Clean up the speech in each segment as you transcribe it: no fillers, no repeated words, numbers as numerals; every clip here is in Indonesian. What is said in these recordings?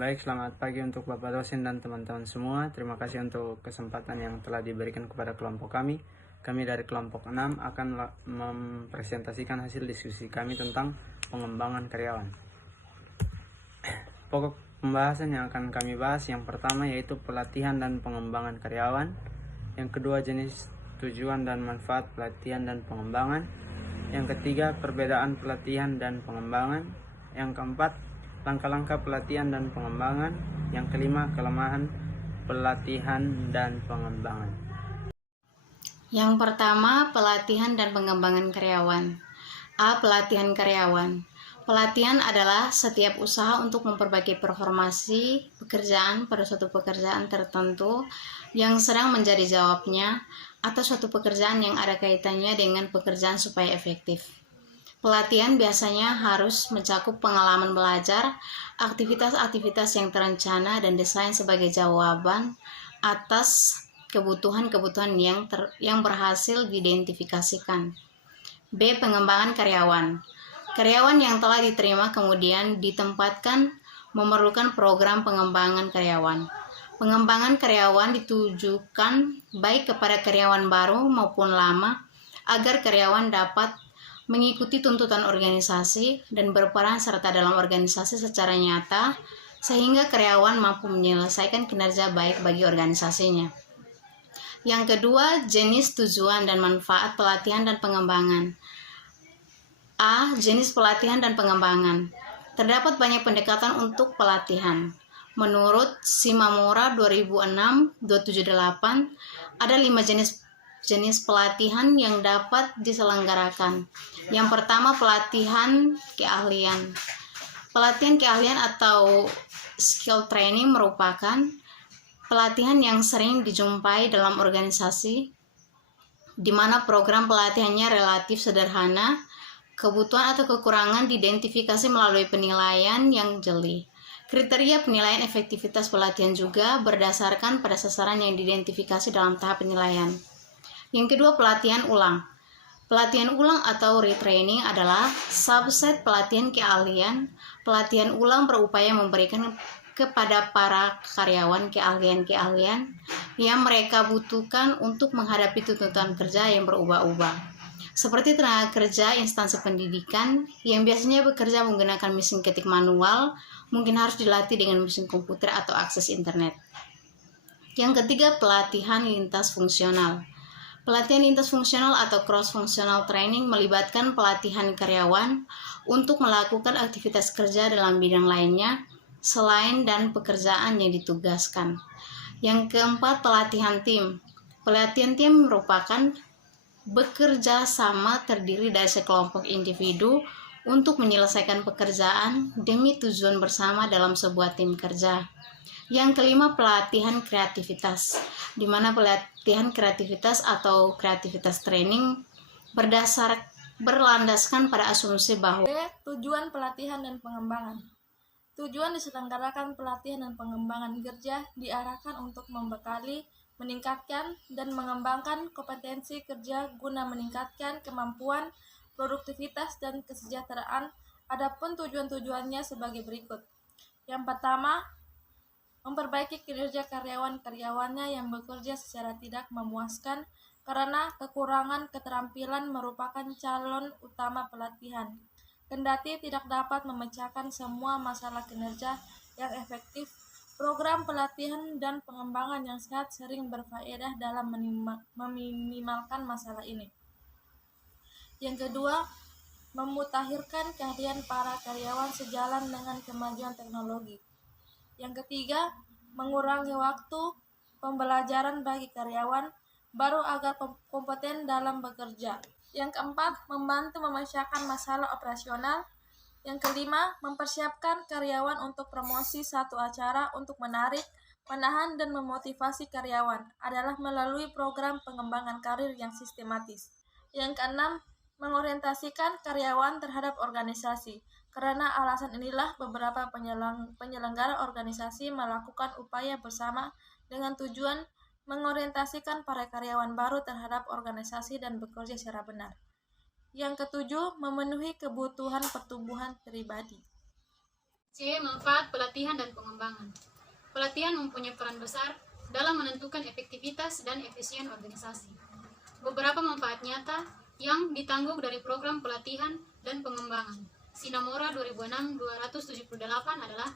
Baik, selamat pagi untuk Bapak dosen dan teman-teman semua. Terima kasih untuk kesempatan yang telah diberikan kepada kelompok kami. Kami dari kelompok 6 akan mempresentasikan hasil diskusi kami tentang pengembangan karyawan. Pokok pembahasan yang akan kami bahas yang pertama yaitu pelatihan dan pengembangan karyawan. Yang kedua, jenis tujuan dan manfaat pelatihan dan pengembangan. Yang ketiga, perbedaan pelatihan dan pengembangan. Yang keempat, langkah-langkah pelatihan dan pengembangan. Yang kelima, kelemahan pelatihan dan pengembangan. Yang pertama, pelatihan dan pengembangan karyawan. A. Pelatihan karyawan. Pelatihan adalah setiap usaha untuk memperbaiki performasi pekerjaan pada suatu pekerjaan tertentu yang sedang menjadi jawabnya atau suatu pekerjaan yang ada kaitannya dengan pekerjaan supaya efektif. Pelatihan biasanya harus mencakup pengalaman belajar, aktivitas-aktivitas yang terencana dan desain sebagai jawaban atas kebutuhan-kebutuhan yang berhasil diidentifikasikan. B. Pengembangan karyawan. Karyawan yang telah diterima kemudian ditempatkan memerlukan program pengembangan karyawan. Pengembangan karyawan ditujukan baik kepada karyawan baru maupun lama agar karyawan dapat mengikuti tuntutan organisasi dan berperan serta dalam organisasi secara nyata sehingga karyawan mampu menyelesaikan kinerja baik bagi organisasinya. Yang kedua, jenis tujuan dan manfaat pelatihan dan pengembangan. A. Jenis pelatihan dan pengembangan. Terdapat banyak pendekatan untuk pelatihan. Menurut Shimamura 2006-278, ada 5 jenis pelatihan yang dapat diselenggarakan. Yang pertama, pelatihan keahlian. Pelatihan keahlian atau skill training merupakan pelatihan yang sering dijumpai dalam organisasi di mana program pelatihannya relatif sederhana, kebutuhan atau kekurangan diidentifikasi melalui penilaian yang jeli. Kriteria penilaian efektivitas pelatihan juga berdasarkan pada sasaran yang diidentifikasi dalam tahap penilaian. Yang kedua, pelatihan ulang. Pelatihan ulang atau retraining adalah subset pelatihan keahlian. Pelatihan ulang berupaya memberikan kepada para karyawan keahlian-keahlian yang mereka butuhkan untuk menghadapi tuntutan kerja yang berubah-ubah. Seperti tenaga kerja instansi pendidikan yang biasanya bekerja menggunakan mesin ketik manual, mungkin harus dilatih dengan mesin komputer atau akses internet. Yang ketiga, pelatihan lintas fungsional. Pelatihan lintas fungsional atau cross-functional training melibatkan pelatihan karyawan untuk melakukan aktivitas kerja dalam bidang lainnya selain dan pekerjaan yang ditugaskan. Yang keempat, pelatihan tim. Pelatihan tim merupakan bekerja sama terdiri dari sekelompok individu untuk menyelesaikan pekerjaan demi tujuan bersama dalam sebuah tim kerja. Yang kelima, pelatihan kreativitas, di mana pelatihan kreativitas atau kreativitas training berlandaskan pada asumsi bahwa tujuan pelatihan dan pengembangan. Tujuan diselenggarakan pelatihan dan pengembangan kerja diarahkan untuk membekali, meningkatkan, dan mengembangkan kompetensi kerja guna meningkatkan kemampuan, produktivitas, dan kesejahteraan. Adapun tujuan-tujuannya sebagai berikut. Yang pertama, memperbaiki kinerja karyawan-karyawannya yang bekerja secara tidak memuaskan karena kekurangan keterampilan merupakan calon utama pelatihan. Kendati tidak dapat memecahkan semua masalah kinerja yang efektif, program pelatihan dan pengembangan yang sehat sering berfaedah dalam meminimalkan masalah ini. Yang kedua, memutakhirkan keahlian para karyawan sejalan dengan kemajuan teknologi. Yang ketiga, mengurangi waktu pembelajaran bagi karyawan baru agar kompeten dalam bekerja. Yang keempat, membantu memecahkan masalah operasional. Yang kelima, mempersiapkan karyawan untuk promosi. Satu acara untuk menarik, menahan, dan memotivasi karyawan adalah melalui program pengembangan karir yang sistematis. Yang keenam, mengorientasikan karyawan terhadap organisasi. Karena alasan inilah beberapa penyelenggara organisasi melakukan upaya bersama dengan tujuan mengorientasikan para karyawan baru terhadap organisasi dan bekerja secara benar. Yang ketujuh, memenuhi kebutuhan pertumbuhan pribadi. C. Manfaat pelatihan dan pengembangan. pengembangan. Pelatihan mempunyai peran besar dalam menentukan efektivitas dan efisien organisasi. Beberapa manfaat nyata yang ditanggung dari program pelatihan dan pengembangan Sinamora 2006-278 adalah: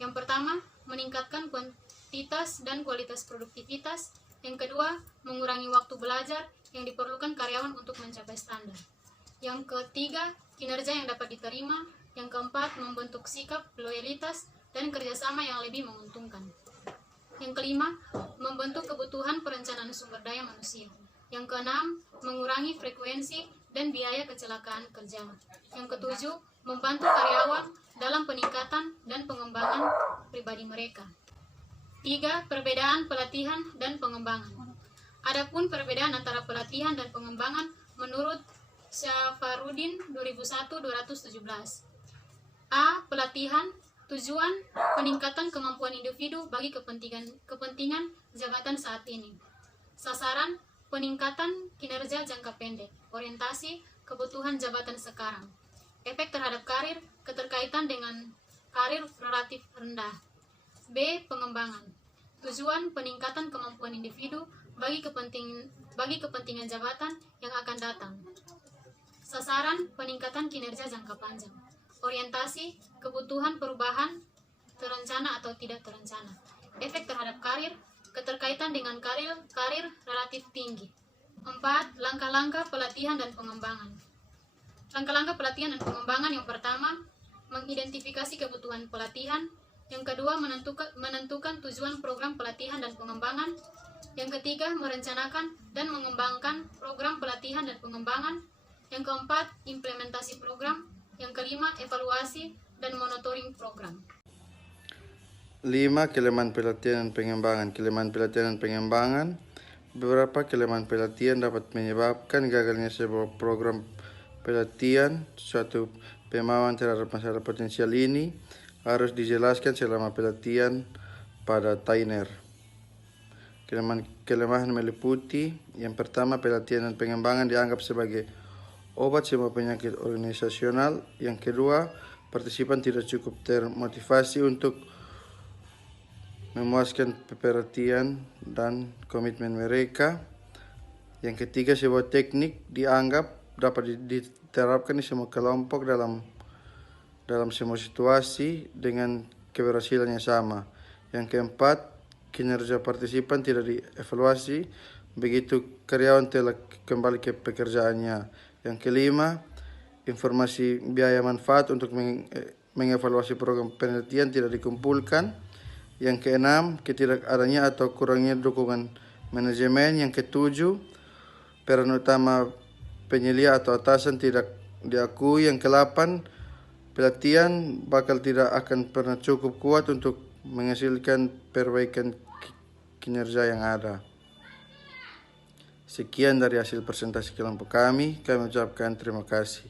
yang pertama, meningkatkan kuantitas dan kualitas produktivitas. Yang kedua, mengurangi waktu belajar yang diperlukan karyawan untuk mencapai standar. Yang ketiga, kinerja yang dapat diterima. Yang keempat, membentuk sikap, loyalitas, dan kerjasama yang lebih menguntungkan. Yang kelima, membentuk kebutuhan perencanaan sumber daya manusia. Yang keenam, mengurangi frekuensi dan biaya kecelakaan kerja. Yang ketujuh, membantu karyawan dalam peningkatan dan pengembangan pribadi mereka. 3. Perbedaan pelatihan dan pengembangan. Adapun perbedaan antara pelatihan dan pengembangan menurut Syafarudin 2001-217. A. Pelatihan tujuan peningkatan kemampuan individu bagi kepentingan jabatan saat ini. Sasaran peningkatan kinerja jangka pendek. Orientasi kebutuhan jabatan sekarang. Efek terhadap karir, keterkaitan dengan karir relatif rendah. B. Pengembangan. Tujuan peningkatan kemampuan individu bagi kepentingan jabatan yang akan datang. Sasaran peningkatan kinerja jangka panjang. Orientasi kebutuhan perubahan terencana atau tidak terencana. Efek terhadap karir, keterkaitan dengan karir relatif tinggi. 4. Langkah-langkah pelatihan dan pengembangan. Langkah-langkah pelatihan dan pengembangan: yang pertama, mengidentifikasi kebutuhan pelatihan. Yang kedua, menentukan tujuan program pelatihan dan pengembangan. Yang ketiga, merencanakan dan mengembangkan program pelatihan dan pengembangan. Yang keempat, implementasi program. Yang kelima, evaluasi dan monitoring program. 5. Kelemahan pelatihan dan pengembangan. Kelemahan pelatihan dan pengembangan. Beberapa kelemahan pelatihan dapat menyebabkan gagalnya sebuah program pelatihan. Suatu pemahaman terhadap masalah potensial ini harus dijelaskan selama pelatihan pada trainer. Kelemahan meliputi: yang pertama, pelatihan dan pengembangan dianggap sebagai obat semua penyakit organisasional. Yang kedua, partisipan tidak cukup termotivasi untuk memuaskan perhatian dan komitmen mereka. Yang ketiga, sebuah teknik dianggap dapat diterapkan di semua kelompok dalam semua situasi dengan keberhasilan yang sama. Yang keempat, kinerja partisipan tidak dievaluasi begitu karyawan telah kembali ke pekerjaannya. Yang kelima, informasi biaya manfaat untuk mengevaluasi program penelitian tidak dikumpulkan. Yang keenam, ketidakadanya atau kurangnya dukungan manajemen. Yang ketujuh, peran utama penyelia atau atasan tidak diakui. Yang kedelapan, pelatihan bakal tidak akan pernah cukup kuat untuk menghasilkan perbaikan kinerja yang ada. Sekian dari hasil presentasi kelompok kami. Kami ucapkan terima kasih.